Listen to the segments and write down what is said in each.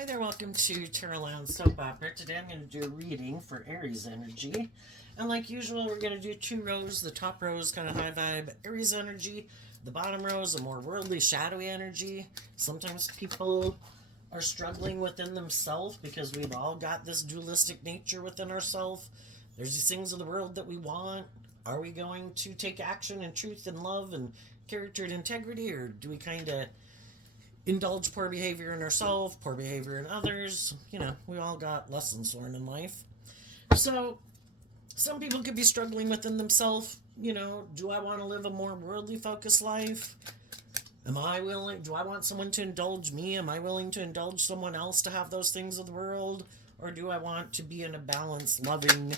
Hi there, welcome to Terraland Soap Opera. Today I'm going to do a reading for Aries energy. And like usual, we're going to do two rows. The top row is kind of high vibe Aries energy. The bottom row is a more worldly, shadowy energy. Sometimes people are struggling within themselves because we've all got this dualistic nature within ourselves. There's these things of the world that we want. Are we going to take action in truth and love and character and integrity, or do we kind of indulge poor behavior in ourselves, poor behavior in others? We all got lessons learned in life. So, some people could be struggling within themselves. Do I want to live a more worldly focused life? Do I want someone to indulge me? Am I willing to indulge someone else to have those things of the world? Or do I want to be in a balanced, loving,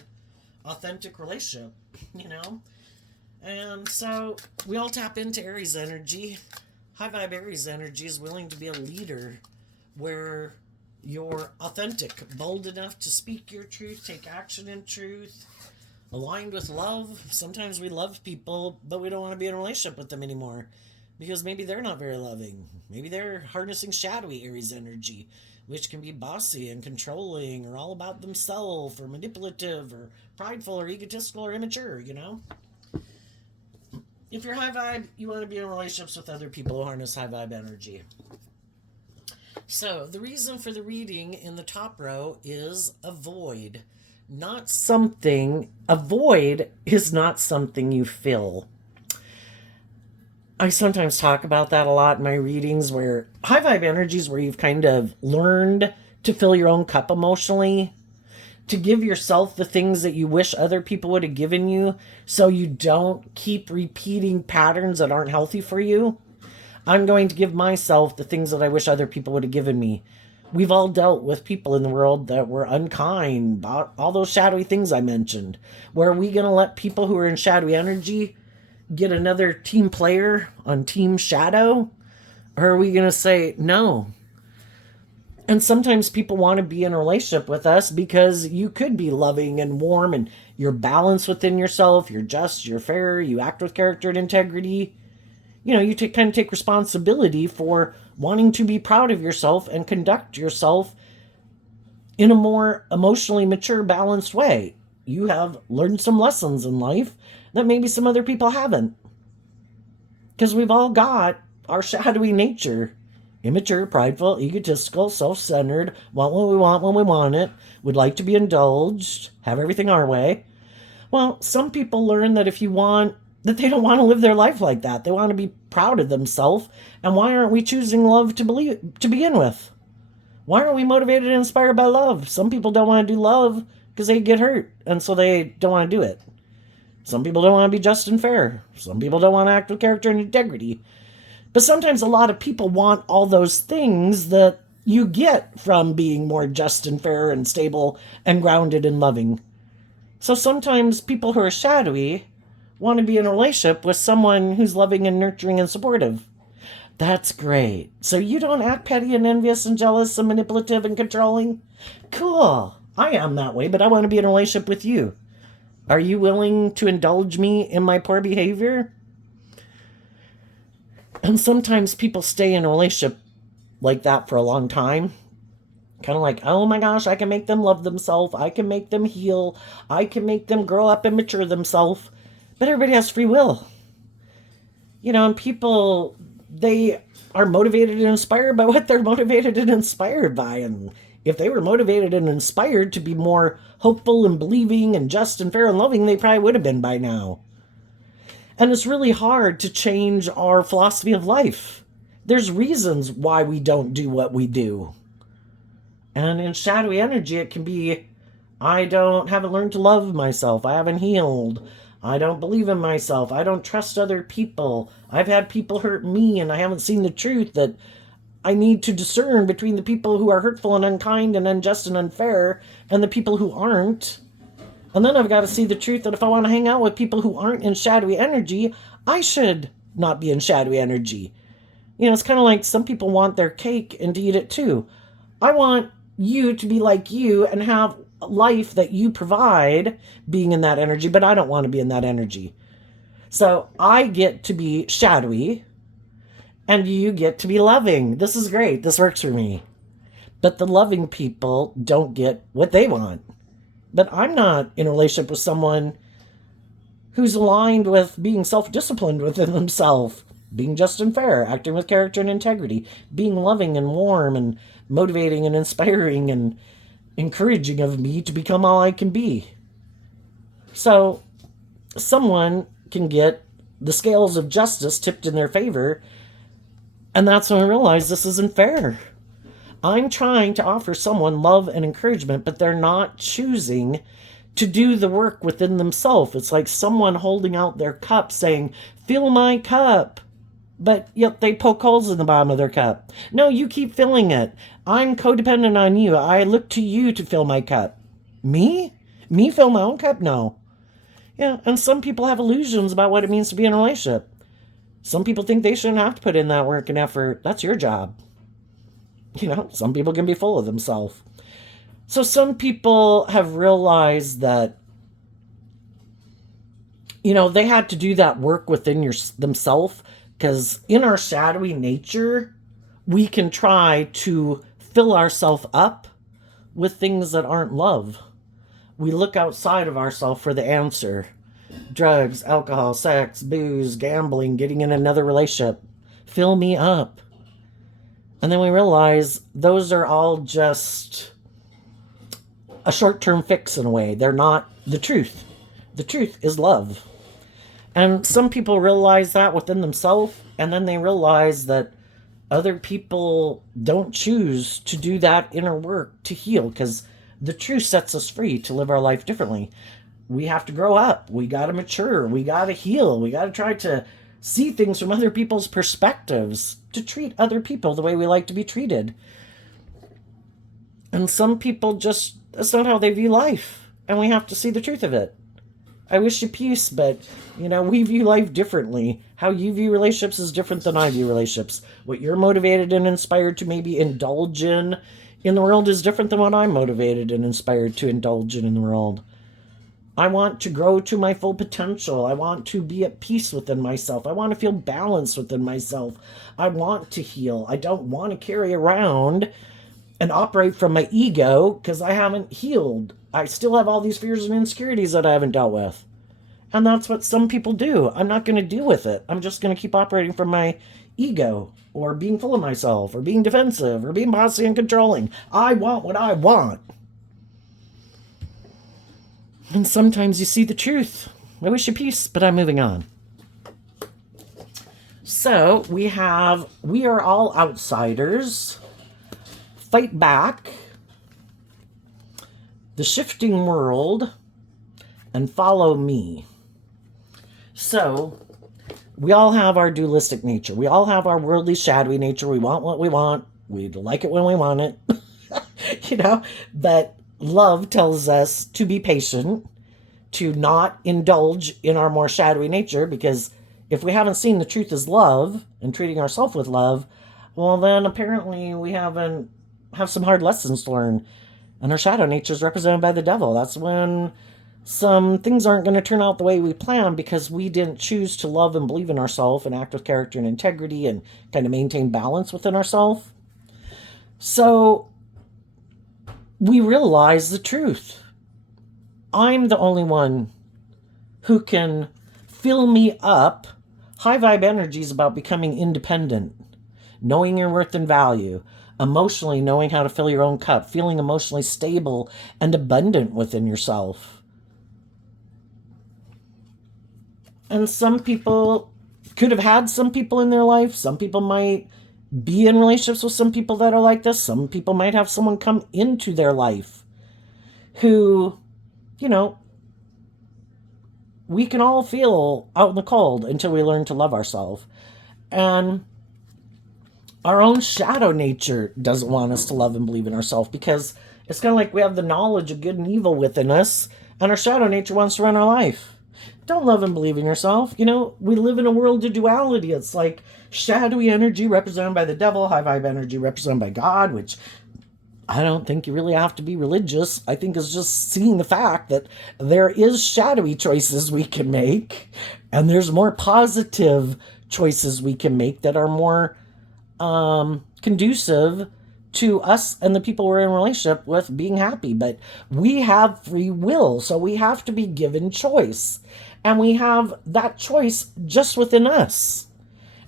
authentic relationship? And so, we all tap into Aries energy. High vibe Aries energy is willing to be a leader where you're authentic, bold enough to speak your truth, take action in truth, aligned with love. Sometimes we love people, but we don't want to be in a relationship with them anymore because maybe they're not very loving. Maybe they're harnessing shadowy Aries energy, which can be bossy and controlling or all about themselves or manipulative or prideful or egotistical or immature. If you're high vibe, you want to be in relationships with other people who harness high vibe energy. So, the reason for the reading in the top row is a void. A void is not something you fill. I sometimes talk about that a lot in my readings, where high vibe energy is where you've kind of learned to fill your own cup emotionally, to give yourself the things that you wish other people would have given you so you don't keep repeating patterns that aren't healthy for you. I'm going to give myself the things that I wish other people would have given me. We've all dealt with people in the world that were unkind, all those shadowy things I mentioned. Where are we going to let people who are in shadowy energy get another team player on Team Shadow? Or are we going to say, no? And sometimes people want to be in a relationship with us because you could be loving and warm and you're balanced within yourself. You're just, you're fair, you act with character and integrity. You kind of take responsibility for wanting to be proud of yourself and conduct yourself in a more emotionally mature, balanced way. You have learned some lessons in life that maybe some other people haven't. Because we've all got our shadowy nature. Immature, prideful, egotistical, self-centered, want what we want when we want it, would like to be indulged, have everything our way. Well, some people learn that that they don't want to live their life like that. They want to be proud of themselves. And why aren't we choosing love to begin with? Why aren't we motivated and inspired by love? Some people don't want to do love because they get hurt, and so they don't want to do it. Some people don't want to be just and fair. Some people don't want to act with character and integrity. But sometimes a lot of people want all those things that you get from being more just and fair and stable and grounded and loving. So sometimes people who are shadowy want to be in a relationship with someone who's loving and nurturing and supportive. That's great. So you don't act petty and envious and jealous and manipulative and controlling? Cool. I am that way, but I want to be in a relationship with you. Are you willing to indulge me in my poor behavior? And sometimes people stay in a relationship like that for a long time. Kind of like, oh my gosh, I can make them love themselves. I can make them heal. I can make them grow up and mature themselves. But everybody has free will. And people, they are motivated and inspired by what they're motivated and inspired by. And if they were motivated and inspired to be more hopeful and believing and just and fair and loving, they probably would have been by now. And it's really hard to change our philosophy of life. There's reasons why we don't do what we do. And in shadowy energy, it can be, haven't learned to love myself. I haven't healed. I don't believe in myself. I don't trust other people. I've had people hurt me, and I haven't seen the truth that I need to discern between the people who are hurtful and unkind and unjust and unfair and the people who aren't. And then I've got to see the truth that if I want to hang out with people who aren't in shadowy energy, I should not be in shadowy energy. It's kind of like some people want their cake and to eat it too. I want you to be like you and have a life that you provide being in that energy, but I don't want to be in that energy. So I get to be shadowy and you get to be loving. This is great. This works for me. But the loving people don't get what they want. But I'm not in a relationship with someone who's aligned with being self-disciplined within themselves, being just and fair, acting with character and integrity, being loving and warm and motivating and inspiring and encouraging of me to become all I can be. So someone can get the scales of justice tipped in their favor, and that's when I realize this isn't fair. I'm trying to offer someone love and encouragement, but they're not choosing to do the work within themselves. It's like someone holding out their cup saying, fill my cup. But yet they poke holes in the bottom of their cup. No, you keep filling it. I'm codependent on you. I look to you to fill my cup. Me? Me fill my own cup? No. Yeah, and some people have illusions about what it means to be in a relationship. Some people think they shouldn't have to put in that work and effort. That's your job. Some people can be full of themselves. So some people have realized that, they had to do that work within themselves, because in our shadowy nature, we can try to fill ourselves up with things that aren't love. We look outside of ourselves for the answer. Drugs, alcohol, sex, booze, gambling, getting in another relationship. Fill me up. And then we realize those are all just a short-term fix in a way. They're not the truth. The truth is love. And some people realize that within themselves, and then they realize that other people don't choose to do that inner work to heal, because the truth sets us free to live our life differently. We have to grow up. We got to mature. We got to heal. We got to try to see things from other people's perspectives, to treat other people the way we like to be treated. And some people just, that's not how they view life. And we have to see the truth of it. I wish you peace, but, we view life differently. How you view relationships is different than I view relationships. What you're motivated and inspired to maybe indulge in the world is different than what I'm motivated and inspired to indulge in the world. I want to grow to my full potential. I want to be at peace within myself. I want to feel balanced within myself. I want to heal. I don't want to carry around and operate from my ego because I haven't healed. I still have all these fears and insecurities that I haven't dealt with. And that's what some people do. I'm not going to deal with it. I'm just going to keep operating from my ego, or being full of myself, or being defensive, or being bossy and controlling. I want what I want. And sometimes you see the truth. I wish you peace, but I'm moving on. So we are all outsiders. Fight back. The shifting world. And follow me. So we all have our dualistic nature. We all have our worldly, shadowy nature. We want what we want. We like it when we want it. But love tells us to be patient, to not indulge in our more shadowy nature, because if we haven't seen the truth as love and treating ourselves with love, well, then apparently we have some hard lessons to learn. And our shadow nature is represented by the devil. That's when some things aren't going to turn out the way we plan, because we didn't choose to love and believe in ourselves and act with character and integrity and kind of maintain balance within ourselves. So we realize the truth. I'm the only one who can fill me up. High vibe energy is about becoming independent, knowing your worth and value, emotionally knowing how to fill your own cup, feeling emotionally stable and abundant within yourself. And some people could have had some people in their life. Some people might be in relationships with some people that are like this. Some people might have someone come into their life who, we can all feel out in the cold until we learn to love ourselves. And our own shadow nature doesn't want us to love and believe in ourselves, because it's kind of like we have the knowledge of good and evil within us, and our shadow nature wants to run our life. Don't love and believe in yourself. We live in a world of duality. It's like shadowy energy represented by the devil, high vibe energy represented by God, which I don't think you really have to be religious. I think it's just seeing the fact that there is shadowy choices we can make, and there's more positive choices we can make that are more conducive to us and the people we're in a relationship with being happy. But we have free will, so we have to be given choice. And we have that choice just within us.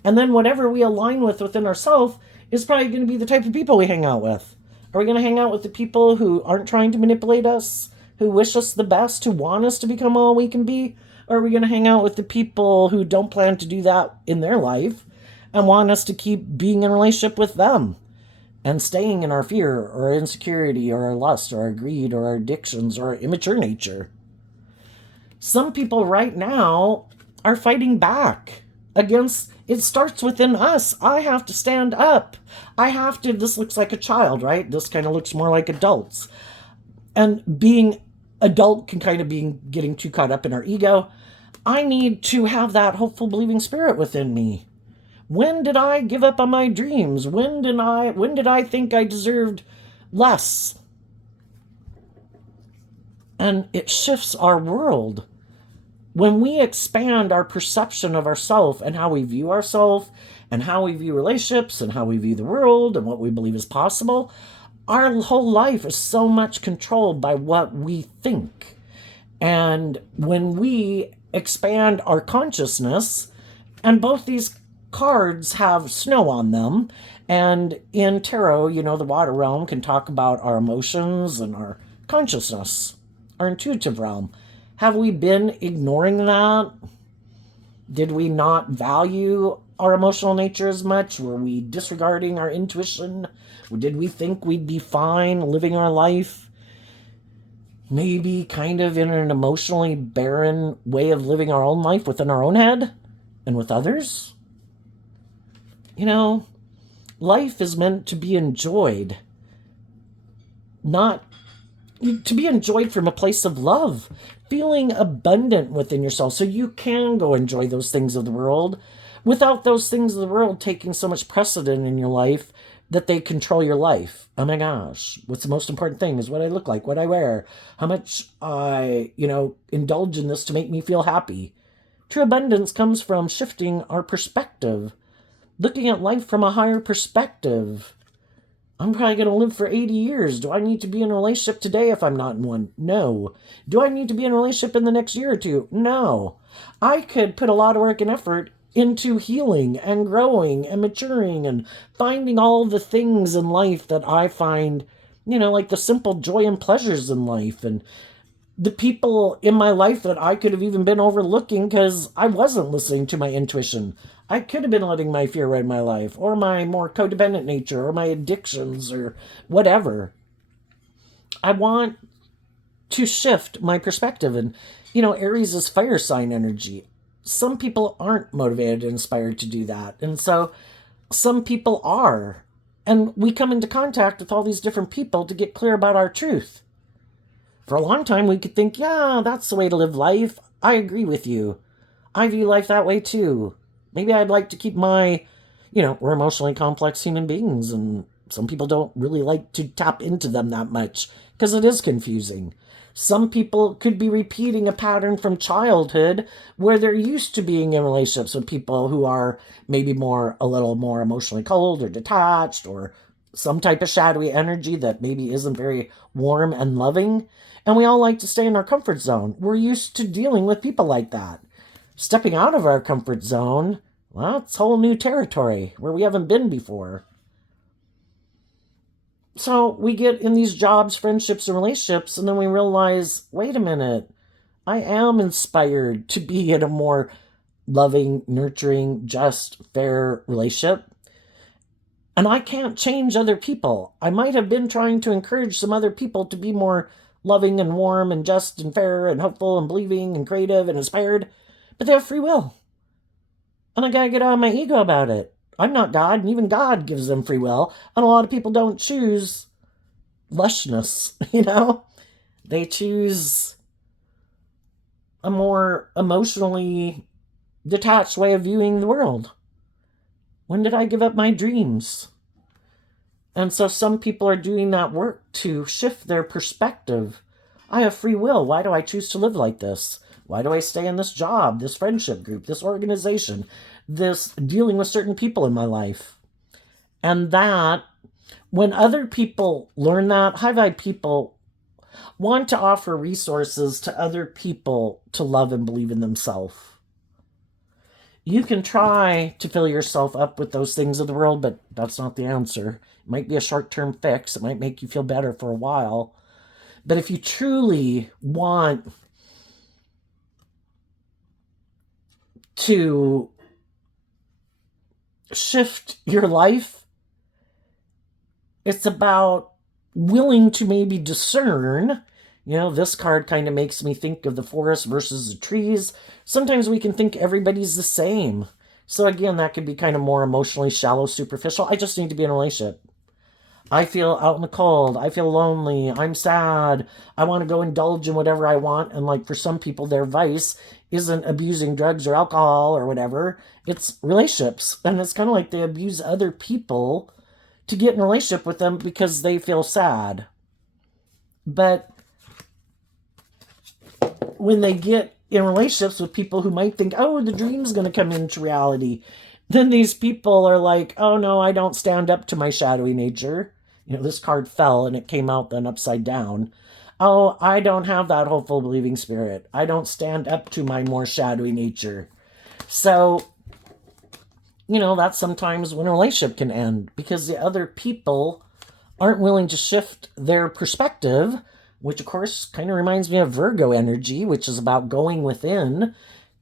And then whatever we align with within ourselves is probably going to be the type of people we hang out with. Are we going to hang out with the people who aren't trying to manipulate us, who wish us the best, who want us to become all we can be? Or are we going to hang out with the people who don't plan to do that in their life and want us to keep being in a relationship with them and staying in our fear or our insecurity or our lust or our greed or our addictions or our immature nature? Some people right now are fighting back against it. Starts within us. I have to stand up. I have to, this looks like a child, right? This kind of looks more like adults. And being adult can kind of be getting too caught up in our ego. I need to have that hopeful, believing spirit within me. When did I give up on my dreams? When did I think I deserved less? And it shifts our world. When we expand our perception of ourselves and how we view ourselves and how we view relationships and how we view the world and what we believe is possible, our whole life is so much controlled by what we think. And when we expand our consciousness, and both these cards have snow on them, and in tarot, the water realm can talk about our emotions and our consciousness, our intuitive realm. Have we been ignoring that? Did we not value our emotional nature as much? Were we disregarding our intuition? Did we think we'd be fine living our life? Maybe kind of in an emotionally barren way of living our own life within our own head and with others? Life is meant to be enjoyed, not to be enjoyed from a place of love, feeling abundant within yourself so you can go enjoy those things of the world without those things of the world taking so much precedent in your life that they control your life. Oh my gosh, what's the most important thing is what I look like, what I wear, how much I, indulge in this to make me feel happy. True abundance comes from shifting our perspective, looking at life from a higher perspective. I'm probably going to live for 80 years. Do I need to be in a relationship today if I'm not in one? No. Do I need to be in a relationship in the next year or two? No. I could put a lot of work and effort into healing and growing and maturing and finding all the things in life that I find, like the simple joy and pleasures in life, and the people in my life that I could have even been overlooking because I wasn't listening to my intuition. I could have been letting my fear run my life, or my more codependent nature, or my addictions, or whatever. I want to shift my perspective. And, Aries is fire sign energy. Some people aren't motivated and inspired to do that. And so some people are. And we come into contact with all these different people to get clear about our truth. For a long time, we could think, yeah, that's the way to live life. I agree with you. I view life that way too. Maybe I'd like to keep my, we're emotionally complex human beings, and some people don't really like to tap into them that much because it is confusing. Some people could be repeating a pattern from childhood where they're used to being in relationships with people who are maybe a little more emotionally cold or detached, or some type of shadowy energy that maybe isn't very warm and loving. And we all like to stay in our comfort zone. We're used to dealing with people like that. Stepping out of our comfort zone, well, it's whole new territory where we haven't been before. So we get in these jobs, friendships, and relationships, and then we realize, wait a minute, I am inspired to be in a more loving, nurturing, just, fair relationship. And I can't change other people. I might have been trying to encourage some other people to be more loving and warm and just and fair and hopeful and believing and creative and inspired, but they have free will. And I gotta get out of my ego about it. I'm not God, and even God gives them free will. And a lot of people don't choose lushness, They choose a more emotionally detached way of viewing the world. When did I give up my dreams? And so some people are doing that work to shift their perspective. I have free will. Why do I choose to live like this? Why do I stay in this job, this friendship group, this organization, this dealing with certain people in my life? And that when other people learn that, high vibe people want to offer resources to other people to love and believe in themselves. You can try to fill yourself up with those things of the world, but that's not the answer. It might be a short-term fix. It might make you feel better for a while. But if you truly want to shift your life, it's about willing to maybe discern. This card kind of makes me think of the forest versus the trees. Sometimes we can think everybody's the same. So again, that could be kind of more emotionally shallow, superficial. I just need to be in a relationship. I feel out in the cold. I feel lonely. I'm sad. I want to go indulge in whatever I want. And like for some people, their vice isn't abusing drugs or alcohol or whatever. It's relationships. And it's kind of like they abuse other people to get in a relationship with them because they feel sad. But when they get in relationships with people who might think, oh, the dream's going to come into reality, then these people are like, oh no, I don't stand up to my shadowy nature. This card fell and it came out then upside down. Oh, I don't have that hopeful, believing spirit. I don't stand up to my more shadowy nature. So, that's sometimes when a relationship can end because the other people aren't willing to shift their perspective, which of course kind of reminds me of Virgo energy, which is about going within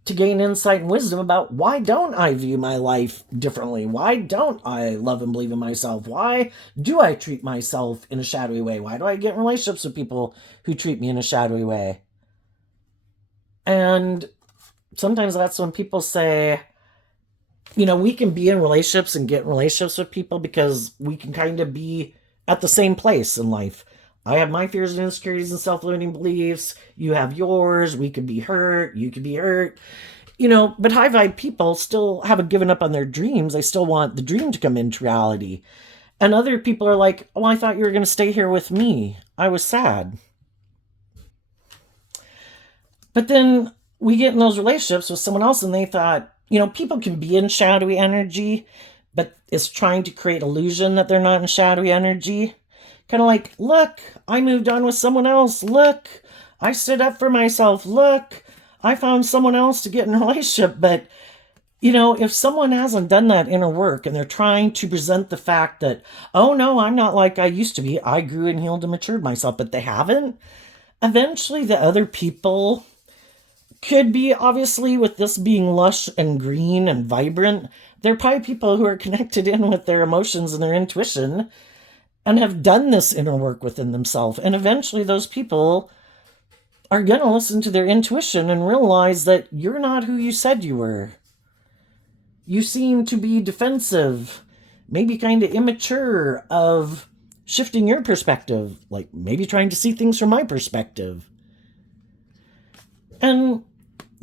to gain insight and wisdom about why don't I view my life differently? Why don't I love and believe in myself? Why do I treat myself in a shadowy way? Why do I get in relationships with people who treat me in a shadowy way? And sometimes that's when people say, we can be in relationships and get in relationships with people because we can kind of be at the same place in life. I have my fears and insecurities and self-limiting beliefs. You have yours. We could be hurt. You could be hurt. But high vibe people still haven't given up on their dreams. They still want the dream to come into reality. And other people are like, oh, I thought you were going to stay here with me. I was sad. But then we get in those relationships with someone else and they thought, people can be in shadowy energy, but it's trying to create illusion that they're not in shadowy energy. Kind of like, look, I moved on with someone else. Look, I stood up for myself. Look, I found someone else to get in a relationship. But, if someone hasn't done that inner work and they're trying to present the fact that, oh no, I'm not like I used to be. I grew and healed and matured myself, but they haven't. Eventually the other people could be, obviously, with this being lush and green and vibrant, they're probably people who are connected in with their emotions and their intuition and have done this inner work within themselves. And eventually those people are going to listen to their intuition and realize that you're not who you said you were. You seem to be defensive, maybe kind of immature of shifting your perspective, like maybe trying to see things from my perspective. And,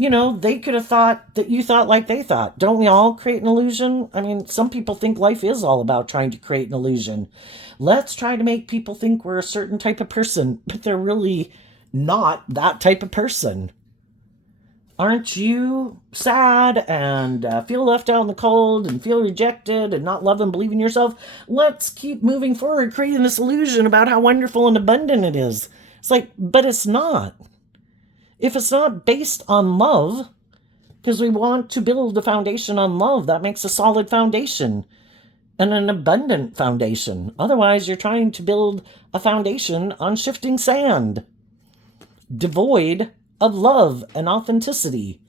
they could have thought that you thought like they thought. Don't we all create an illusion? I mean, some people think life is all about trying to create an illusion. Let's try to make people think we're a certain type of person, but they're really not that type of person. Aren't you sad and feel left out in the cold and feel rejected and not love and believe in yourself? Let's keep moving forward, creating this illusion about how wonderful and abundant it is. It's like, but it's not. If it's not based on love, because we want to build a foundation on love, that makes a solid foundation and an abundant foundation. Otherwise, you're trying to build a foundation on shifting sand, devoid of love and authenticity.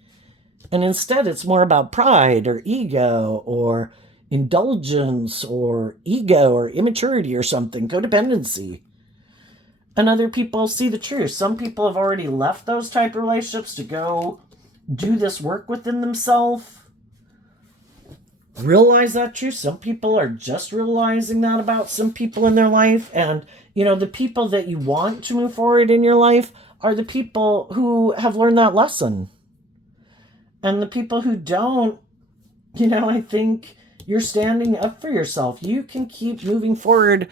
And instead, it's more about pride or ego or indulgence or ego or immaturity or something, codependency. And other people see the truth. Some people have already left those type of relationships to go do this work within themselves. Realize that truth. Some people are just realizing that about some people in their life. And, the people that you want to move forward in your life are the people who have learned that lesson. And the people who don't, I think you're standing up for yourself. You can keep moving forward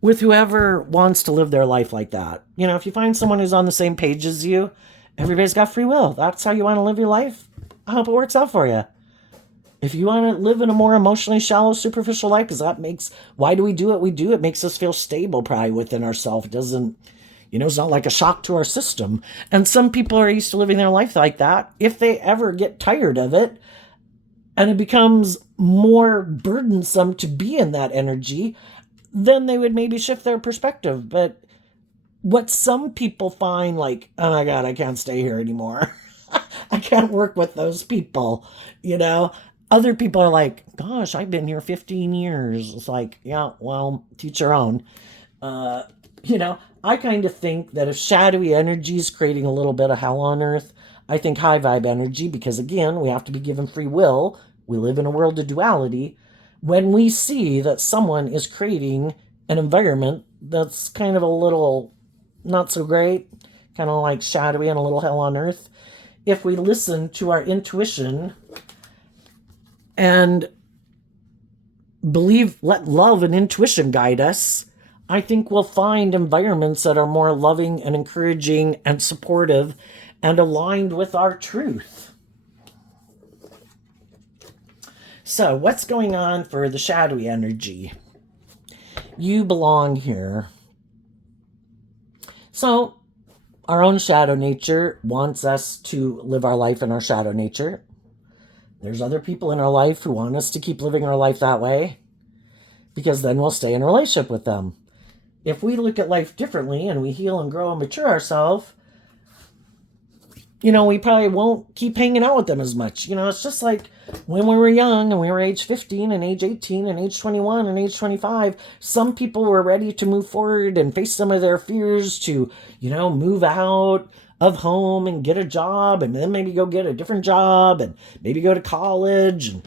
with whoever wants to live their life like that. If you find someone who's on the same page as you, everybody's got free will. That's how you want to live your life. I hope it works out for you. If you want to live in a more emotionally shallow, superficial life, because that makes, why do we do what we do? It makes us feel stable probably within ourselves. It doesn't, it's not like a shock to our system. And some people are used to living their life like that. If they ever get tired of it and it becomes more burdensome to be in that energy, then they would maybe shift their perspective. But what some people find like, oh my God, I can't stay here anymore. I can't work with those people, Other people are like, gosh, I've been here 15 years. It's like, yeah, well, teach your own. Uh, I kind of think that if shadowy energy is creating a little bit of hell on earth, I think high vibe energy, because again, we have to be given free will. We live in a world of duality. When we see that someone is creating an environment that's kind of a little not so great, kind of like shadowy and a little hell on earth, if we listen to our intuition and let love and intuition guide us, I think we'll find environments that are more loving and encouraging and supportive and aligned with our truth. So, what's going on for the shadowy energy? You belong here. So, our own shadow nature wants us to live our life in our shadow nature. There's other people in our life who want us to keep living our life that way, because then we'll stay in a relationship with them. If we look at life differently and we heal and grow and mature ourselves, we probably won't keep hanging out with them as much. It's just like when we were young and we were age 15 and age 18 and age 21 and age 25, some people were ready to move forward and face some of their fears to, move out of home and get a job and then maybe go get a different job and maybe go to college. And,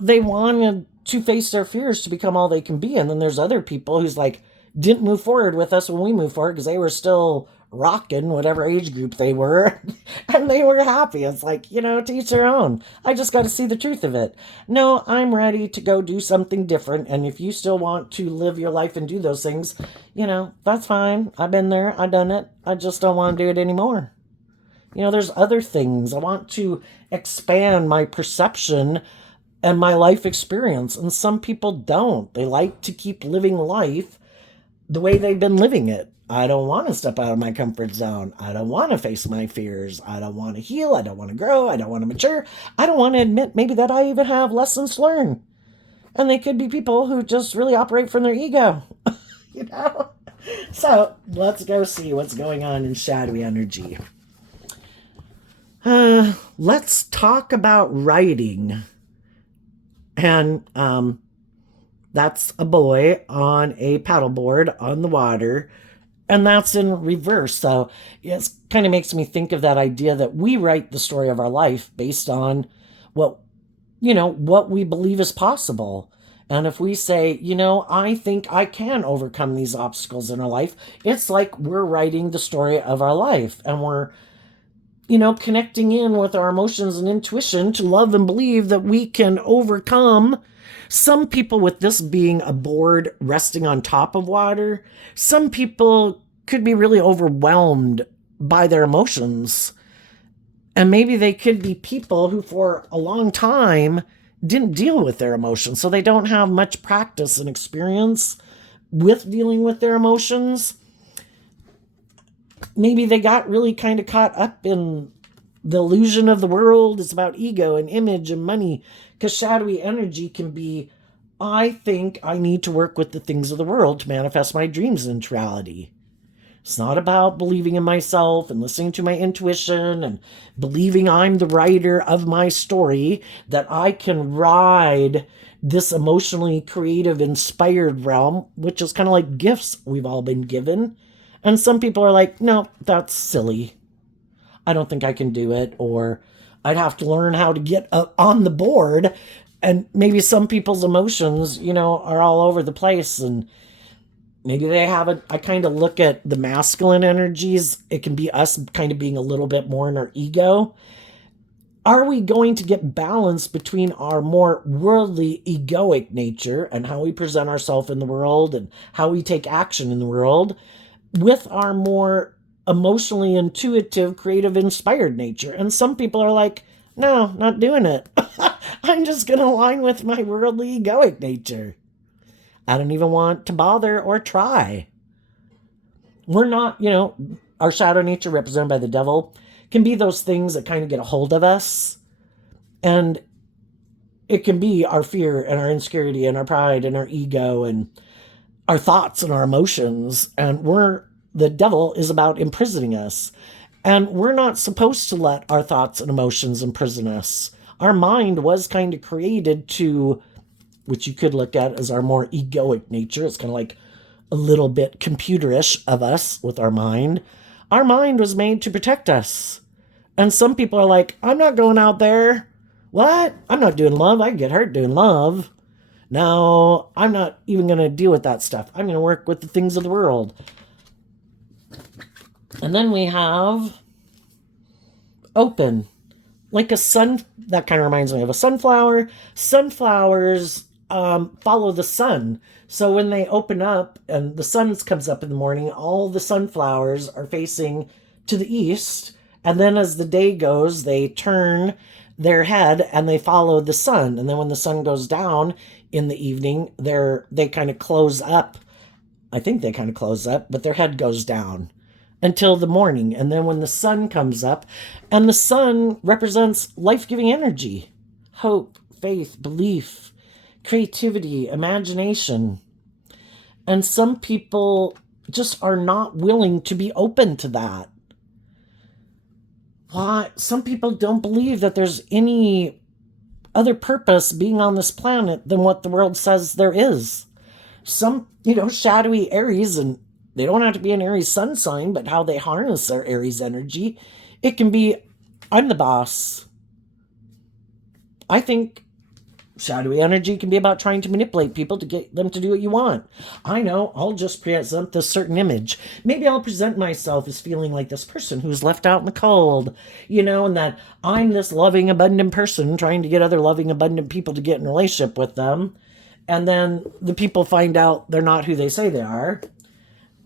they wanted to face their fears to become all they can be. And then there's other people who's like, didn't move forward with us when we moved forward because they were still rocking whatever age group they were and they were happy. It's like, to each their own. I just got to see the truth of it. No, I'm ready to go do something different. And if you still want to live your life and do those things, that's fine. I've been there. I've done it. I just don't want to do it anymore. There's other things. I want to expand my perception and my life experience. And some people don't. They like to keep living life the way they've been living it. I don't want to step out of my comfort zone. I don't want to face my fears. I don't want to heal. I don't want to grow. I don't want to mature. I don't want to admit maybe that I even have lessons to learn. And they could be people who just really operate from their ego. So let's go see what's going on in shadowy energy. Let's talk about writing. And that's a boy on a paddleboard on the water, and that's in reverse. So it kind of makes me think of that idea that we write the story of our life based on what we believe is possible. And if we say, I think I can overcome these obstacles in our life, it's like we're writing the story of our life, and we're connecting in with our emotions and intuition to love and believe that we can overcome. Some people, with this being a board resting on top of water, some people could be really overwhelmed by their emotions. And maybe they could be people who for a long time didn't deal with their emotions. So they don't have much practice and experience with dealing with their emotions. Maybe they got really kind of caught up in the illusion of the world. It's about ego and image and money. Because shadowy energy can be, I think I need to work with the things of the world to manifest my dreams into reality. It's not about believing in myself and listening to my intuition and believing I'm the writer of my story, that I can ride this emotionally creative, inspired realm, which is kind of like gifts we've all been given. And some people are like, no, that's silly. I don't think I can do it. Or I'd have to learn how to get on the board. And maybe some people's emotions, are all over the place. And maybe they haven't. I kind of look at the masculine energies. It can be us kind of being a little bit more in our ego. Are we going to get balance between our more worldly, egoic nature and how we present ourselves in the world and how we take action in the world with our more emotionally intuitive, creative, inspired nature? And some people are like, No, not doing it. I'm just going to align with my worldly egoic nature. I don't even want to bother or try. We're not, our shadow nature represented by the devil can be those things that kind of get a hold of us. And it can be our fear and our insecurity and our pride and our ego and our thoughts and our emotions. And the devil is about imprisoning us. And we're not supposed to let our thoughts and emotions imprison us. Our mind was kind of created to, which you could look at as our more egoic nature. It's kind of like a little bit computerish of us with our mind. Our mind was made to protect us. And some people are like, I'm not going out there. What? I'm not doing love. I can get hurt doing love. No, I'm not even going to deal with that stuff. I'm going to work with the things of the world. And then we have open. Like a sun, that kind of reminds me of a sunflower. Sunflowers follow the sun. So when they open up and the sun comes up in the morning, all the sunflowers are facing to the east. And then as the day goes, they turn their head and they follow the sun. And then when the sun goes down in the evening, they kind of close up. I think they kind of close up, but their head goes down until the morning. And then when the sun comes up, and the sun represents life-giving energy, hope, faith, belief, creativity, imagination. And some people just are not willing to be open to that. Why? Some people don't believe that there's any other purpose being on this planet than what the world says there is. Some, shadowy Aries, and they don't have to be an Aries sun sign, but how they harness their Aries energy, it can be, I'm the boss. I think shadowy energy can be about trying to manipulate people to get them to do what you want. I know, I'll just present this certain image. Maybe I'll present myself as feeling like this person who's left out in the cold, and that I'm this loving, abundant person trying to get other loving, abundant people to get in a relationship with them. And then the people find out they're not who they say they are.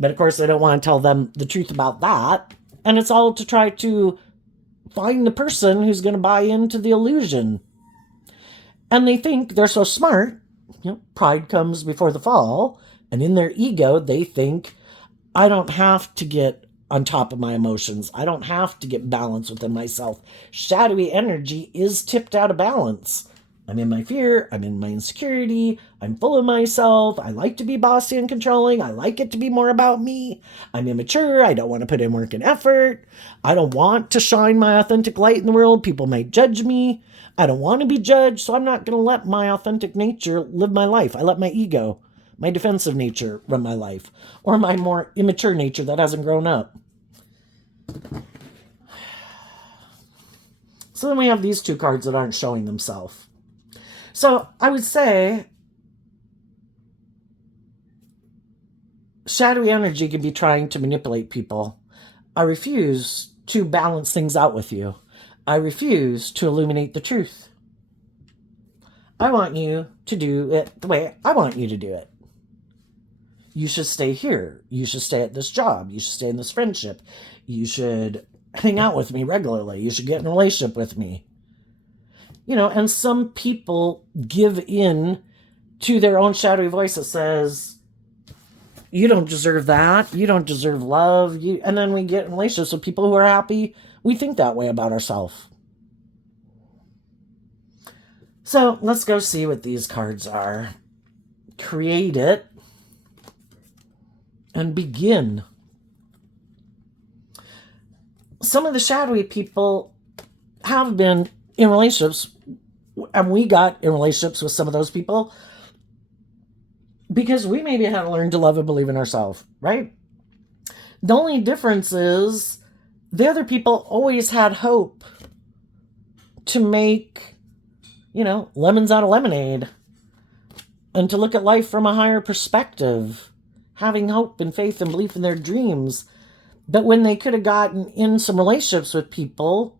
But of course, they don't want to tell them the truth about that. And it's all to try to find the person who's going to buy into the illusion. And they think they're so smart. Pride comes before the fall. And in their ego, they think, I don't have to get on top of my emotions. I don't have to get balance within myself. Shadowy energy is tipped out of balance. I'm in my fear. I'm in my insecurity. I'm full of myself. I like to be bossy and controlling. I like it to be more about me. I'm immature. I don't want to put in work and effort. I don't want to shine my authentic light in the world. People might judge me. I don't want to be judged, so I'm not going to let my authentic nature live my life. I let my ego, my defensive nature, run my life. Or my more immature nature that hasn't grown up. So then we have these two cards that aren't showing themselves. So I would say shadowy energy can be trying to manipulate people. I refuse to balance things out with you. I refuse to illuminate the truth. I want you to do it the way I want you to do it. You should stay here. You should stay at this job. You should stay in this friendship. You should hang out with me regularly. You should get in a relationship with me. And some people give in to their own shadowy voice that says, you don't deserve that. You don't deserve love. And then we get in relationships with people who are happy. We think that way about ourselves. So let's go see what these cards are. Create it and begin. Some of the shadowy people have been in relationships, and we got in relationships with some of those people because we maybe had to learn to love and believe in ourselves, right? The only difference is the other people always had hope to make, lemons out of lemonade and to look at life from a higher perspective, having hope and faith and belief in their dreams. But when they could have gotten in some relationships with people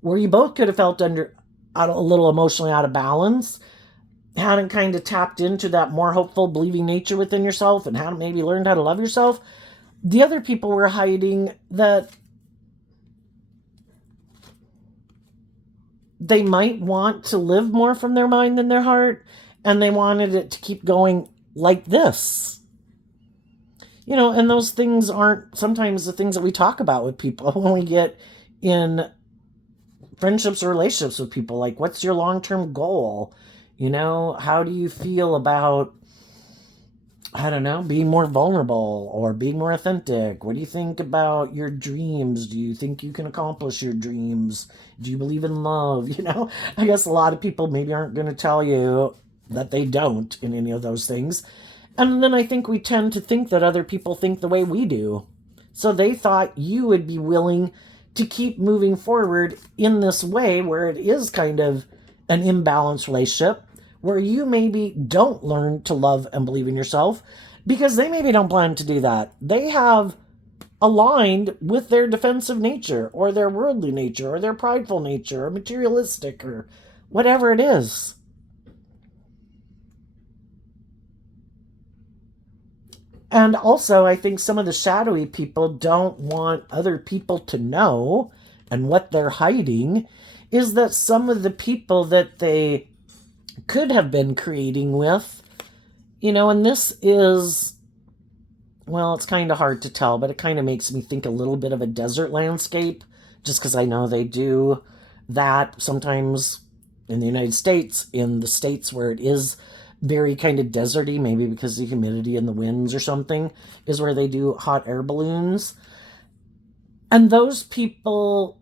where you both could have felt a little emotionally out of balance, hadn't kind of tapped into that more hopeful, believing nature within yourself and hadn't maybe learned how to love yourself, the other people were hiding that they might want to live more from their mind than their heart, and they wanted it to keep going like this. And those things aren't sometimes the things that we talk about with people when we get in friendships or relationships with people. Like, what's your long-term goal? How do you feel about, I don't know, being more vulnerable or being more authentic? What do you think about your dreams? Do you think you can accomplish your dreams? Do you believe in love? I guess a lot of people maybe aren't going to tell you that they don't in any of those things. And then I think we tend to think that other people think the way we do. So they thought you would be willing to keep moving forward in this way where it is kind of an imbalanced relationship, where you maybe don't learn to love and believe in yourself because they maybe don't plan to do that. They have aligned with their defensive nature or their worldly nature or their prideful nature or materialistic or whatever it is. And also, I think some of the shadowy people don't want other people to know, and what they're hiding is that some of the people that they could have been creating with, and this is, well, it's kind of hard to tell, but it kind of makes me think a little bit of a desert landscape, just because I know they do that sometimes in the United States, in the states where it is very kind of deserty, maybe because of the humidity and the winds or something, is where they do hot air balloons. And those people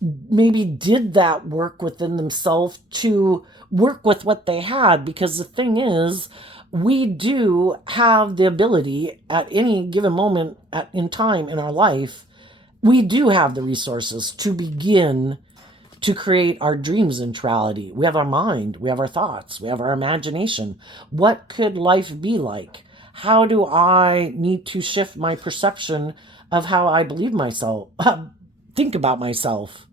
maybe did that work within themselves to work with what they had, because the thing is, we do have the ability at any given moment in time in our life, we do have the resources to begin to create our dreams into reality. We have our mind, we have our thoughts, we have our imagination. What could life be like? How do I need to shift my perception of how I believe myself, think about myself?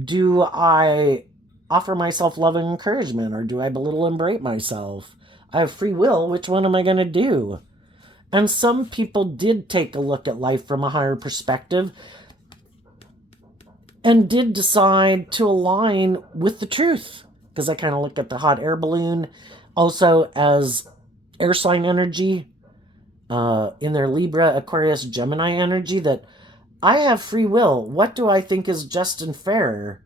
Do I offer myself love and encouragement, or do I belittle and berate myself? I have free will. Which one am I going to do? And some people did take a look at life from a higher perspective and did decide to align with the truth. Because I kind of look at the hot air balloon also as air sign energy, in their Libra, Aquarius, Gemini energy, that I have free will. What do I think is just and fair?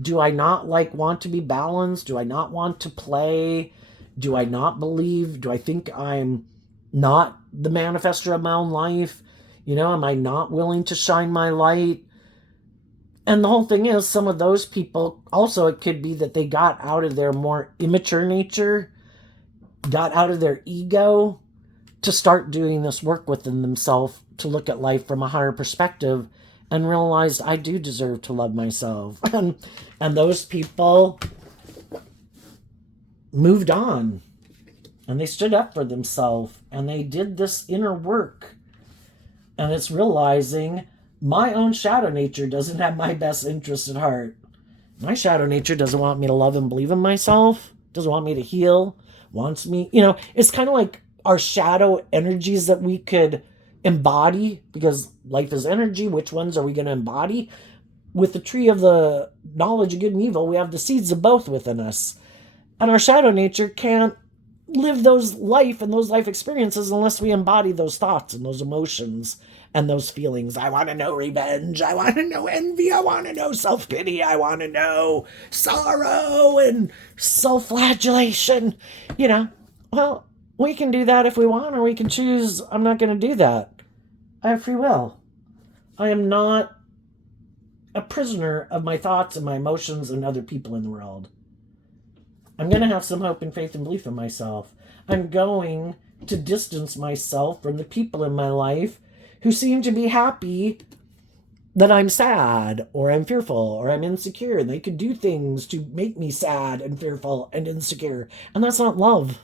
Do I not want to be balanced? Do I not want to play? Do I not believe? Do I think I'm not the manifester of my own life? Am I not willing to shine my light? And the whole thing is, some of those people, also it could be that they got out of their more immature nature, got out of their ego to start doing this work within themselves, to look at life from a higher perspective and realized I do deserve to love myself. And those people moved on and they stood up for themselves and they did this inner work. And it's realizing my own shadow nature doesn't have my best interest at heart. My shadow nature doesn't want me to love and believe in myself, doesn't want me to heal, wants me, it's kind of like our shadow energies that we could embody, because life is energy. Which ones are we going to embody? With the tree of the knowledge of good and evil, we have the seeds of both within us. And our shadow nature can't live those life and those life experiences unless we embody those thoughts and those emotions and those feelings. I want to know revenge. I want to know envy. I want to know self-pity. I want to know sorrow and self-flagellation. Well, we can do that if we want, or we can choose, I'm not going to do that. I have free will. I am not a prisoner of my thoughts and my emotions and other people in the world. I'm going to have some hope and faith and belief in myself. I'm going to distance myself from the people in my life who seem to be happy that I'm sad, or I'm fearful, or I'm insecure. They could do things to make me sad and fearful and insecure. And that's not love.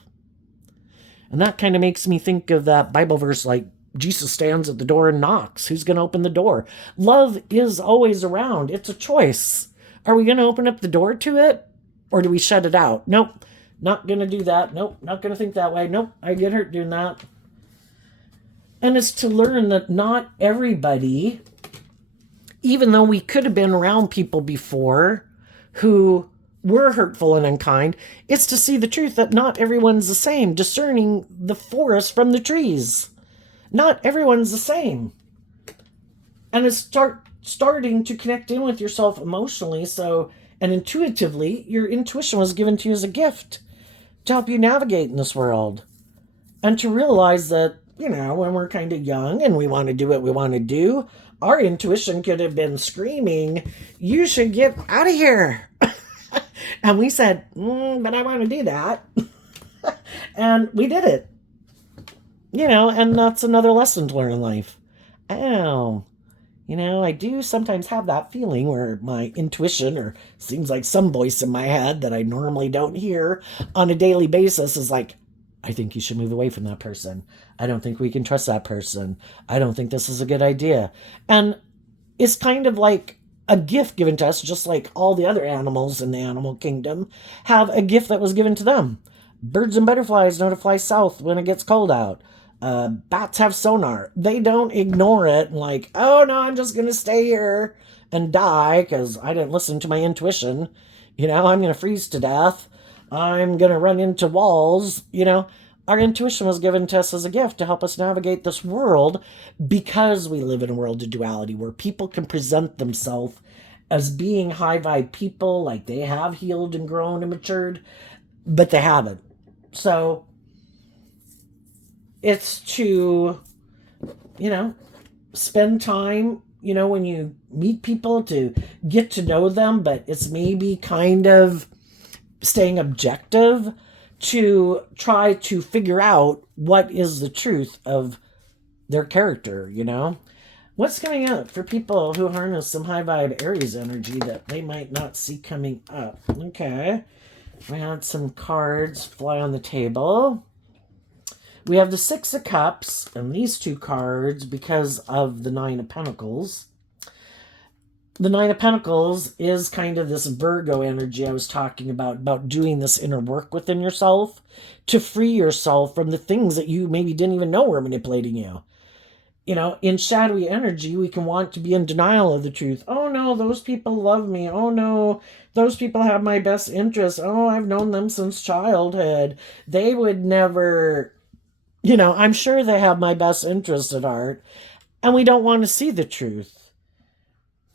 And that kind of makes me think of that Bible verse, like, Jesus stands at the door and knocks. Who's going to open the door? Love is always around. It's a choice. Are we going to open up the door to it? Or do we shut it out? Nope, not going to do that. Nope, not going to think that way. Nope, I get hurt doing that. And it's to learn that not everybody, even though we could have been around people before who were hurtful and unkind. It's to see the truth that not everyone's the same, discerning the forest from the trees. Not everyone's the same. And it's starting to connect in with yourself emotionally, so and intuitively. Your intuition was given to you as a gift to help you navigate in this world, and to realize that, when we're kind of young and we want to do what we want to do, our intuition could have been screaming, "You should get out of here." And we said, but I want to do that. And we did it. And that's another lesson to learn in life. Oh, I do sometimes have that feeling where my intuition, or seems like some voice in my head that I normally don't hear on a daily basis, is like, I think you should move away from that person. I don't think we can trust that person. I don't think this is a good idea. And it's kind of like a gift given to us, just like all the other animals in the animal kingdom have a gift that was given to them. Birds and butterflies know to fly south when it gets cold out. Bats have sonar. They don't ignore it and like, oh no, I'm just going to stay here and die because I didn't listen to my intuition. I'm going to freeze to death. I'm going to run into walls. Our intuition was given to us as a gift to help us navigate this world, because we live in a world of duality where people can present themselves as being high vibe people, like they have healed and grown and matured, but they haven't. So it's to, spend time, when you meet people, to get to know them, but it's maybe kind of staying objective to try to figure out what is the truth of their character, What's coming up for people who harness some high vibe Aries energy that they might not see coming up? Okay. We had some cards fly on the table. We have the Six of Cups and these two cards because of the Nine of Pentacles. The Nine of Pentacles is kind of this Virgo energy I was talking about doing this inner work within yourself to free yourself from the things that you maybe didn't even know were manipulating you. In shadowy energy, we can want to be in denial of the truth. Oh no, those people love me. Oh no, those people have my best interest. Oh, I've known them since childhood. They would never, I'm sure they have my best interest at heart. And we don't want to see the truth.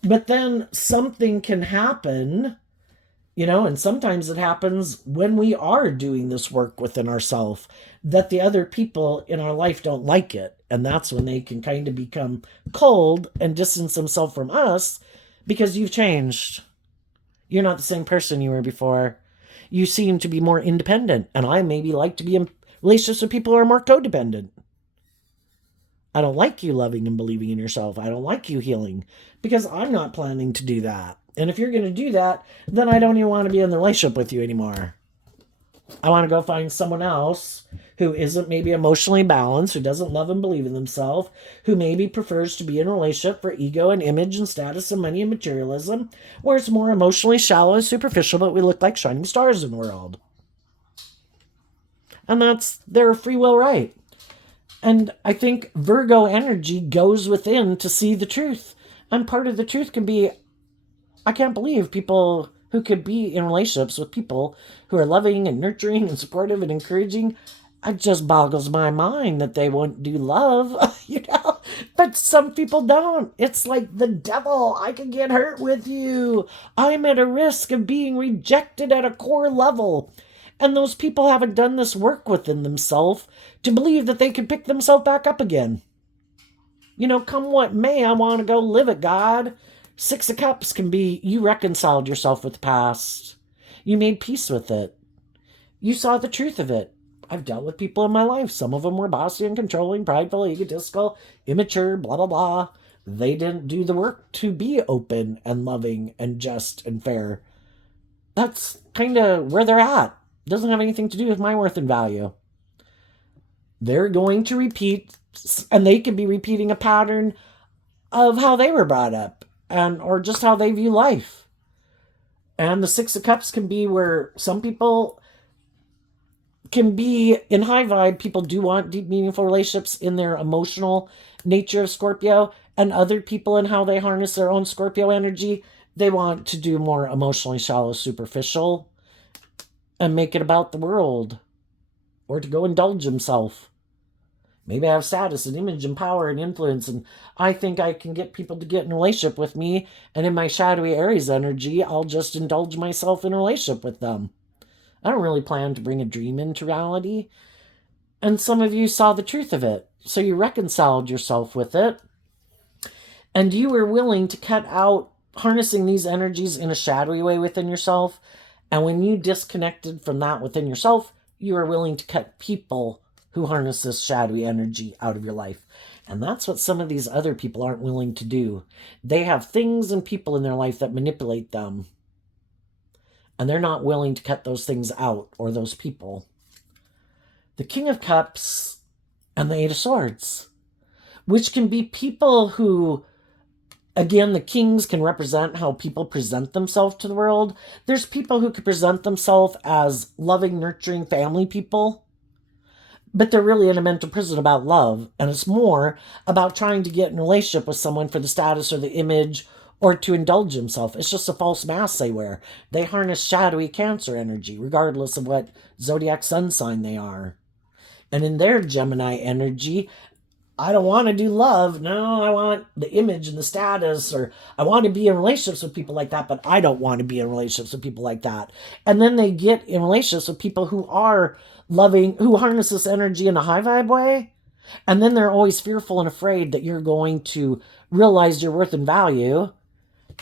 But then something can happen, and sometimes it happens when we are doing this work within ourselves, that the other people in our life don't like it. And that's when they can kind of become cold and distance themselves from us, because you've changed. You're not the same person you were before. You seem to be more independent. And I maybe like to be in relationships with people who are more codependent. I don't like you loving and believing in yourself. I don't like you healing, because I'm not planning to do that. And if you're going to do that, then I don't even want to be in the relationship with you anymore. I want to go find someone else who isn't maybe emotionally balanced, who doesn't love and believe in themselves, who maybe prefers to be in a relationship for ego and image and status and money and materialism, where it's more emotionally shallow and superficial, but we look like shining stars in the world. And that's their free will right. And I think Virgo energy goes within to see the truth. And part of the truth can be, I can't believe people who could be in relationships with people who are loving and nurturing and supportive and encouraging. It just boggles my mind that they won't do love, But some people don't. It's like the devil. I can get hurt with you. I'm at a risk of being rejected at a core level. And those people haven't done this work within themselves to believe that they could pick themselves back up again. Come what may, I want to go live it, God. Six of Cups can be, you reconciled yourself with the past. You made peace with it. You saw the truth of it. I've dealt with people in my life. Some of them were bossy and controlling, prideful, egotistical, immature, blah, blah, blah. They didn't do the work to be open and loving and just and fair. That's kind of where they're at. Doesn't have anything to do with my worth and value. They're going to repeat, and they could be repeating a pattern of how they were brought up, or just how they view life. And the Six of Cups can be where some people can be in high vibe. People do want deep, meaningful relationships in their emotional nature of Scorpio, and other people in how they harness their own Scorpio energy They want to do more emotionally shallow, superficial, and make it about the world, or to go indulge himself. Maybe I have status and image and power and influence, and I think I can get people to get in a relationship with me, and in my shadowy Aries energy, I'll just indulge myself in a relationship with them. I don't really plan to bring a dream into reality. And some of you saw the truth of it, so you reconciled yourself with it, and you were willing to cut out harnessing these energies in a shadowy way within yourself. And when you disconnected from that within yourself, you are willing to cut people who harness this shadowy energy out of your life. And that's what some of these other people aren't willing to do. They have things and people in their life that manipulate them. And they're not willing to cut those things out or those people. The King of Cups and the Eight of Swords, which can be people who, again, the kings can represent how people present themselves to the world. There's people who can present themselves as loving, nurturing family people, but they're really in a mental prison about love, and it's more about trying to get in a relationship with someone for the status or the image or to indulge himself. It's just a false mask they wear. They harness shadowy Cancer energy, regardless of what zodiac sun sign they are. And in their Gemini energy, I don't want to do love. No, I want the image and the status, or I want to be in relationships with people like that, but I don't want to be in relationships with people like that. And then they get in relationships with people who are loving, who harness this energy in a high vibe way. And then they're always fearful and afraid that you're going to realize your worth and value,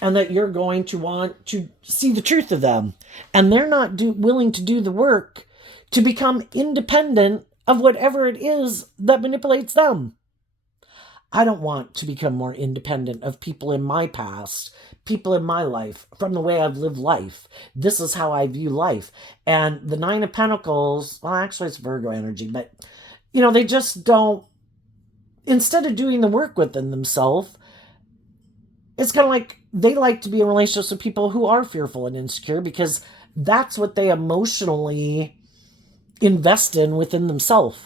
and that you're going to want to see the truth of them. And they're not willing to do the work to become independent of whatever it is that manipulates them. I don't want to become more independent of people in my past, people in my life, from the way I've lived life. This is how I view life. And the Nine of Pentacles, well, actually it's Virgo energy, but, they just don't, instead of doing the work within themselves, it's kind of like they like to be in relationships with people who are fearful and insecure, because that's what they emotionally invest in within themselves.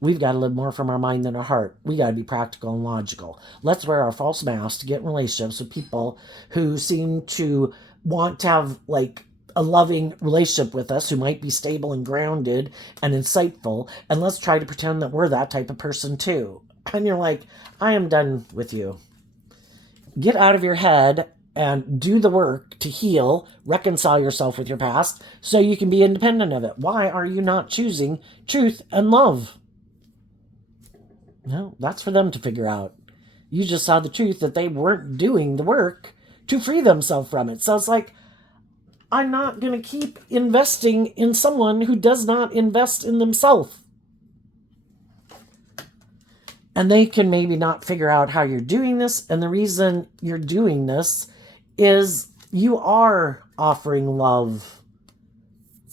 We've got to live more from our mind than our heart. We got to be practical and logical. Let's wear our false masks to get in relationships with people who seem to want to have like a loving relationship with us, who might be stable and grounded and insightful. And let's try to pretend that we're that type of person too. And you're like, I am done with you. Get out of your head and do the work to heal, reconcile yourself with your past so you can be independent of it. Why are you not choosing truth and love? No, that's for them to figure out. You just saw the truth that they weren't doing the work to free themselves from it. So it's like, I'm not going to keep investing in someone who does not invest in themselves. And they can maybe not figure out how you're doing this. And the reason you're doing this is you are offering love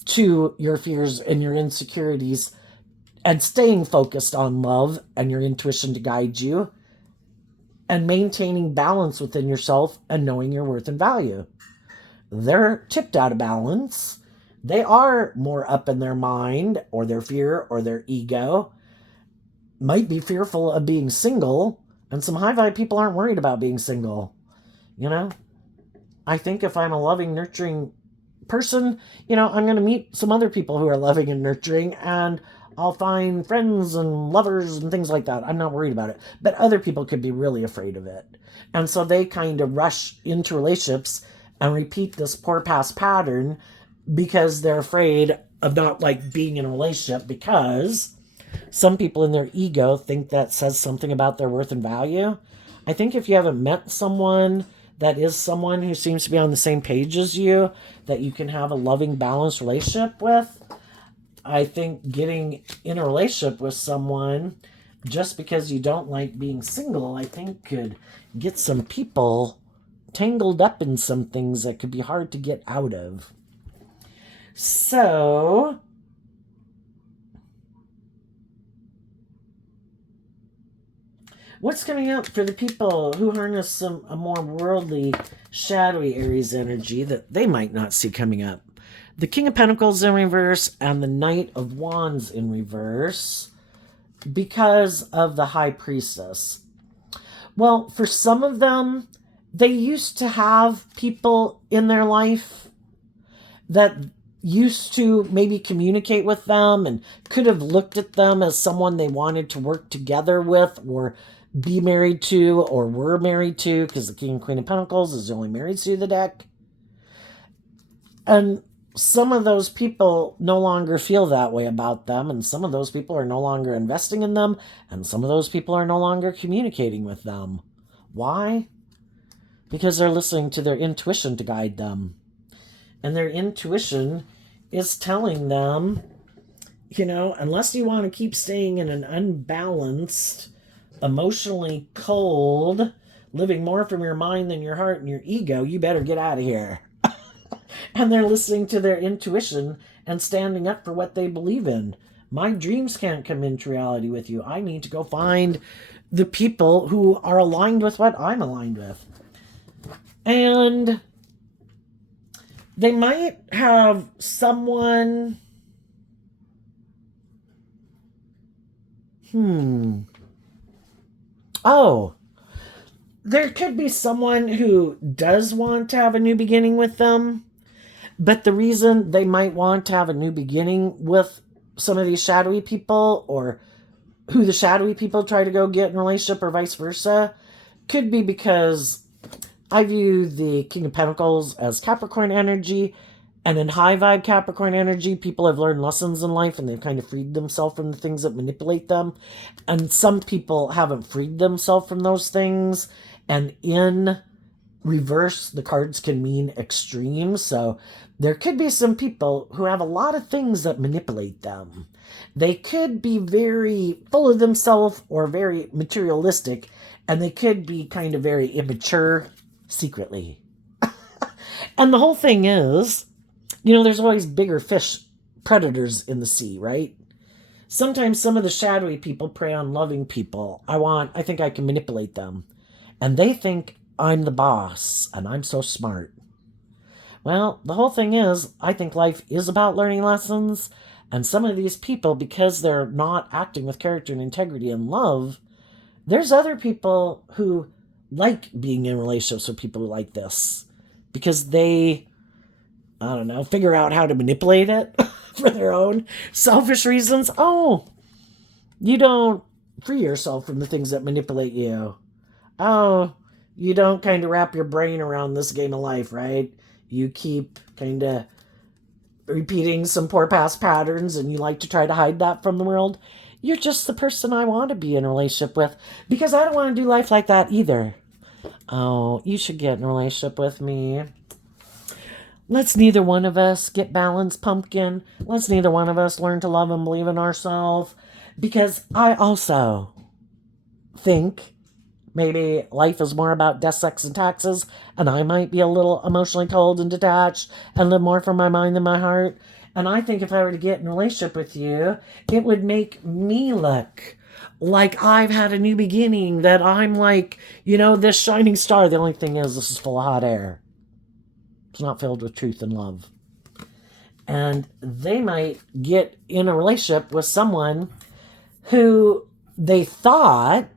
to your fears and your insecurities, and staying focused on love and your intuition to guide you, and maintaining balance within yourself and knowing your worth and value. They're tipped out of balance. They are more up in their mind or their fear or their ego. Might be fearful of being single, and some high vibe people aren't worried about being single. I think if I'm a loving, nurturing person, I'm going to meet some other people who are loving and nurturing, and I'll find friends and lovers and things like that. I'm not worried about it. But other people could be really afraid of it. And so they kind of rush into relationships and repeat this poor past pattern because they're afraid of not being in a relationship, because some people in their ego think that says something about their worth and value. I think if you haven't met someone that is someone who seems to be on the same page as you, that you can have a loving, balanced relationship with, I think getting in a relationship with someone just because you don't like being single, I think could get some people tangled up in some things that could be hard to get out of. So, what's coming up for the people who harness a more worldly, shadowy Aries energy that they might not see coming up? The King of Pentacles in reverse and the Knight of Wands in reverse because of the High Priestess. Well, for some of them, they used to have people in their life that used to maybe communicate with them and could have looked at them as someone they wanted to work together with or be married to or were married to, because the King and Queen of Pentacles is the only married to the deck. And some of those people no longer feel that way about them, and some of those people are no longer investing in them, and some of those people are no longer communicating with them. Why? Because they're listening to their intuition to guide them. And their intuition is telling them, unless you want to keep staying in an unbalanced, emotionally cold, living more from your mind than your heart and your ego, you better get out of here. And they're listening to their intuition and standing up for what they believe in. My dreams can't come into reality with you. I need to go find the people who are aligned with what I'm aligned with. And they might have someone... Oh, there could be someone who does want to have a new beginning with them, but the reason they might want to have a new beginning with some of these shadowy people, or who the shadowy people try to go get in a relationship, or vice versa, could be because I view the King of Pentacles as Capricorn energy, and in high vibe Capricorn energy, people have learned lessons in life and they've kind of freed themselves from the things that manipulate them. And some people haven't freed themselves from those things. And in reverse, the cards can mean extreme. So there could be some people who have a lot of things that manipulate them. They could be very full of themselves or very materialistic, and they could be kind of very immature secretly. And the whole thing is, there's always bigger fish, predators in the sea, right? Sometimes some of the shadowy people prey on loving people. I think I can manipulate them. And they think I'm the boss and I'm so smart. Well, the whole thing is, I think life is about learning lessons. And some of these people, because they're not acting with character and integrity and love, there's other people who like being in relationships with people like this. Because they, figure out how to manipulate it for their own selfish reasons. Oh, you don't free yourself from the things that manipulate you. Oh, you don't kind of wrap your brain around this game of life, right? You keep kind of repeating some poor past patterns and you like to try to hide that from the world. You're just the person I want to be in a relationship with, because I don't want to do life like that either. Oh, you should get in a relationship with me. Let's neither one of us get balanced, pumpkin. Let's neither one of us learn to love and believe in ourselves. Because I also think maybe life is more about death, sex, and taxes, and I might be a little emotionally cold and detached and live more from my mind than my heart. And I think if I were to get in a relationship with you, it would make me look like I've had a new beginning, that I'm like, this shining star. The only thing is, this is full of hot air. It's not filled with truth and love. And they might get in a relationship with someone who they thought,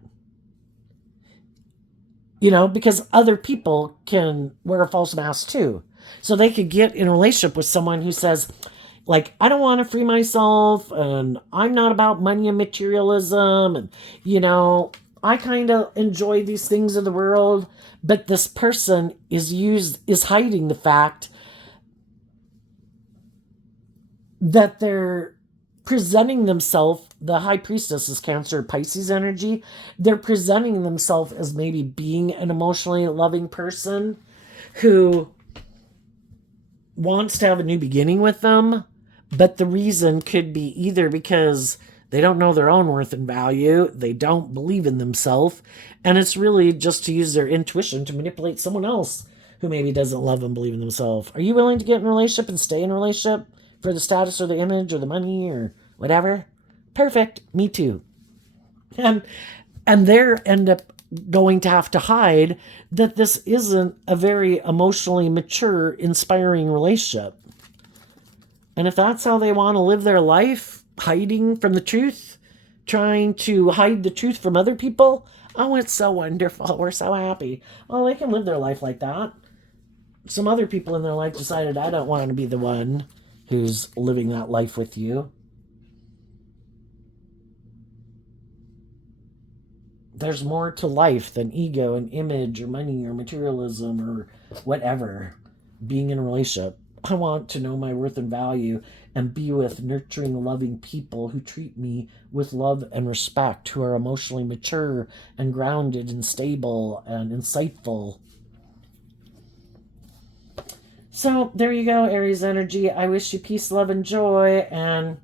because other people can wear a false mask too. So they could get in a relationship with someone who says, like, I don't want to free myself, and I'm not about money and materialism, and, I kind of enjoy these things of the world, but this person is hiding the fact that they're presenting themselves, the high priestess is Cancer, Pisces energy, they're presenting themselves as maybe being an emotionally loving person who wants to have a new beginning with them, but the reason could be either because they don't know their own worth and value, they don't believe in themselves, and it's really just to use their intuition to manipulate someone else who maybe doesn't love and believe in themselves. Are you willing to get in a relationship and stay in a relationship for the status or the image or the money or whatever? Perfect. Me too. And they end up going to have to hide that this isn't a very emotionally mature, inspiring relationship. And if that's how they want to live their life, hiding from the truth, trying to hide the truth from other people, Oh, it's so wonderful. We're so happy. Oh, they can live their life like that. Some other people in their life decided, I don't want to be the one who's living that life with you. There's more to life than ego and image or money or materialism or whatever. Being in a relationship, I want to know my worth and value and be with nurturing, loving people who treat me with love and respect, who are emotionally mature and grounded and stable and insightful. So there you go, Aries energy. I wish you peace, love, and joy. And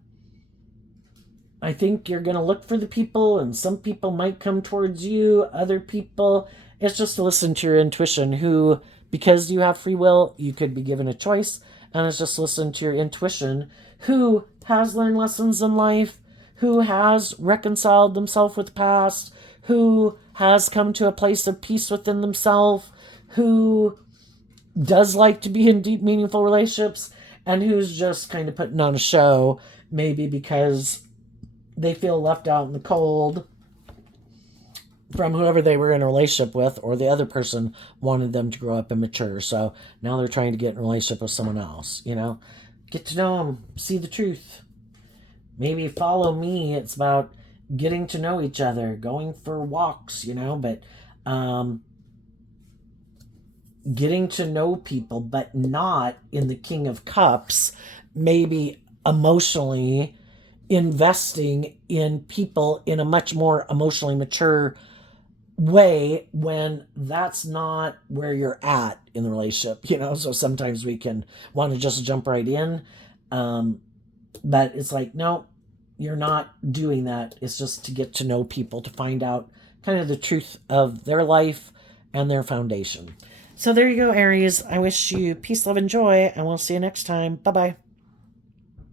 I think you're going to look for the people, and some people might come towards you, other people. It's just to listen to your intuition, who, because you have free will, you could be given a choice. And it's just listen to your intuition, who has learned lessons in life, who has reconciled themselves with the past, who has come to a place of peace within themselves, who does like to be in deep, meaningful relationships, and who's just kind of putting on a show, maybe because they feel left out in the cold from whoever they were in a relationship with, or the other person wanted them to grow up and mature. So now they're trying to get in a relationship with someone else, you know? Get to know them, see the truth. Maybe follow me. It's about getting to know each other, going for walks, you know, but getting to know people, but not in the King of Cups, maybe emotionally investing in people in a much more emotionally mature way when that's not where you're at in the relationship, you know? So sometimes we can want to just jump right in. But it's like, no, you're not doing that. It's just to get to know people, to find out kind of the truth of their life and their foundation. So there you go, Aries. I wish you peace, love, and joy, and we'll see you next time. Bye bye.